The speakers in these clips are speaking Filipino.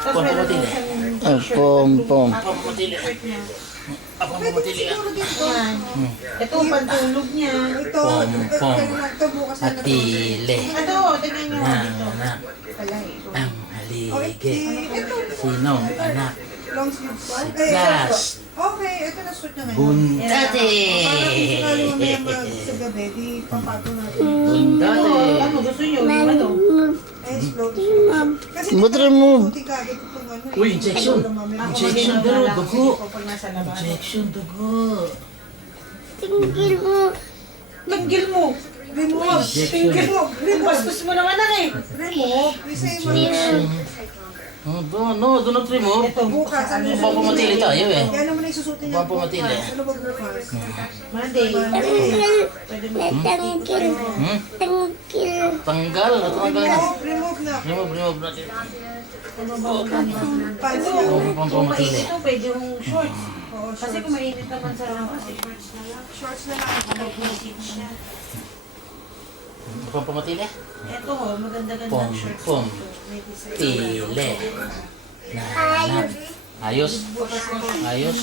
Tapos Pom meron pumatili. siyang Ay, t-shirt pom, na pom. blue. Pom pumatili. Shirt niya. Ako pumatili. Ayan. Ito, pantulog niya. Ito, Pom. ito bukas na Atili. Ito, tingnan niyo dito. Anak. Pala eh. Ang Oh, haligi. ito, Sinong anak? long sleeve pa. Last. Okay, ito na suit niya ngayon. Bundate. Para kung sakali mamaya sa gabi, di papato natin. Bundate. Ano gusto niyo? Yung ano? Eh, slow. Kasi Ba't remove? buti kagad itong ano. Uy, injection. Ako Injection mag-inom na daw, lang dugo. kasi pag nasa labas. Injection dugo. Tinggil mo. Remove. Injection. Ang bastos mo naman na eh. Remove. Isa yung Injection. Oh, do not remove. Ito, bukas. Ano yung Papamatili tayo eh. Yan naman yung susutin niya Papamatili. bukas. Ano ba bukas? Monday. Pwede mo. Hmm? Tanggal. Tanggal. Remove na. Remove natin. Pants Ito, niya. Pampamatili. kung mainit ito, pwede yung shorts. Oo, Kasi kung mainit naman sa labas, eh, shorts na lang. shorts na lang. Kapag nasit siya. Pampamatili. Ito, maganda-ganda Pom, shorts. pom. Ito, may design. Tile. Nanan. Ayos. Ayos.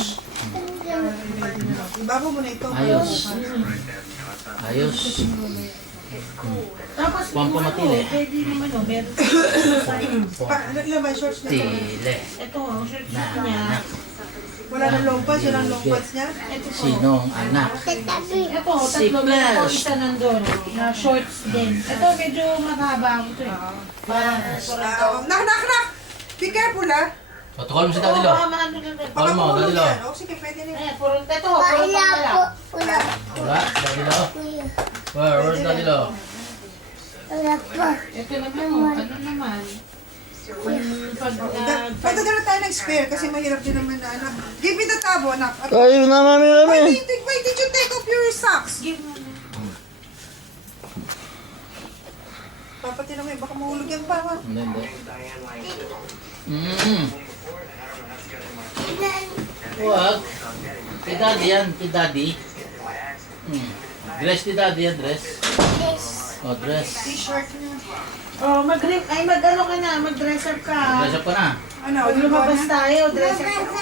Ibaba mo na ito. Ayos. Ayos. Tapos, Pom, kung pamatili. ano, pwede naman, oh, meron design. Ano naman shorts na ito? Tile. Ito, ang shorts niya. Nanan. Wala na long pants. Yun ang long pants niya. Ito po. Sinong anak? Ito, tatlo meron po isa nandun. Na shorts din. Ito, medyo mahaba ako ito eh. Parang Nak! Be careful ah. Tukol mo si Daddy Lo. maano lang din. Call mo, Daddy Lo. Oh, sige, pwede na. Ayan, puro ito, puro pangala. Wala, Daddy Lo. Where's Daddy Lo? Ito naman, oh, ano naman. Pag Pagdadala tayo ng spare kasi mahirap din naman na anak. Give me the tabo, anak. Kayo na mami Why mami. did you take off your socks? give mo na. Papati naman, baka mahulog yan pa. Ha? Hindi. Wag. Kay Daddy yan, kay Daddy. Dress ni Daddy yan, dress. Oh, dress. T-shirt niya. Oh, mag-ano ka na, mag-dress up ka. Dress up ka na. Ano? Pag lumabas tayo, dress up ka.